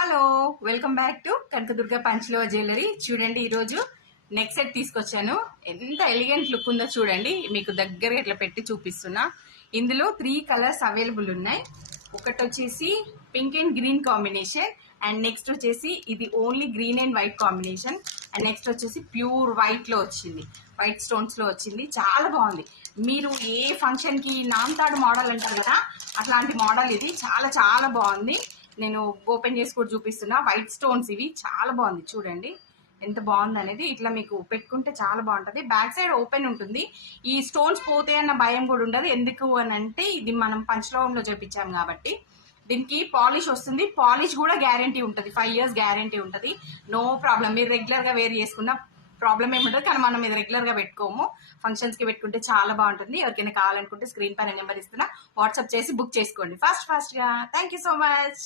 Hello welcome back to Kanakadurga పంచలో jewellery. చూడండి, ఈరోజు నెక్ సెట్ తీసుకొచ్చాను. ఎంత ఎలిగెంట్ లుక్ ఉందో చూడండి. మీకు దగ్గర ఇట్లా పెట్టి చూపిస్తున్నా. ఇందులో 3 కలర్స్ అవైలబుల్ ఉన్నాయి. ఒకటి వచ్చేసి pink and green combination, and next వచ్చేసి ఇది only green and white combination, and next వచ్చేసి ప్యూర్ వైట్ లో వచ్చింది, వైట్ స్టోన్స్ లో వచ్చింది. చాలా బాగుంది. మీరు ఏ ఫంక్షన్ కి నాంతాడు మోడల్ అంటారు కదా, అట్లాంటి మోడల్ ఇది. చాలా చాలా బాగుంది. నేను ఓపెన్ చేసి కూడా చూపిస్తున్నా. వైట్ స్టోన్స్ ఇవి. చాలా బాగుంది. చూడండి ఎంత బాగుంది అనేది. ఇట్లా మీకు పెట్టుకుంటే చాలా బాగుంటది. బ్యాక్ సైడ్ ఓపెన్ ఉంటుంది. ఈ స్టోన్స్ పోతే అన్న భయం కూడా ఉండదు. ఎందుకు అని అంటే ఇది మనం పంచలోహంలో చేపించాం కాబట్టి దీనికి పాలిష్ వస్తుంది. పాలిష్ కూడా గ్యారంటీ ఉంటుంది. 5 years గ్యారంటీ ఉంటుంది. No problem. మీరు రెగ్యులర్ గా వేర్ చేసుకున్న ప్రాబ్లం ఏముంటుంది. కానీ మనం ఇది రెగ్యులర్ గా పెట్టుకోము. ఫంక్షన్స్ కి పెట్టుకుంటే చాలా బాగుంటుంది. ఎవరికైనా కావాలనుకుంటే స్క్రీన్ పైన నెంబర్ ఇస్తున్నా, వాట్సాప్ చేసి బుక్ చేసుకోండి ఫాస్ట్ గా. Thank you so much.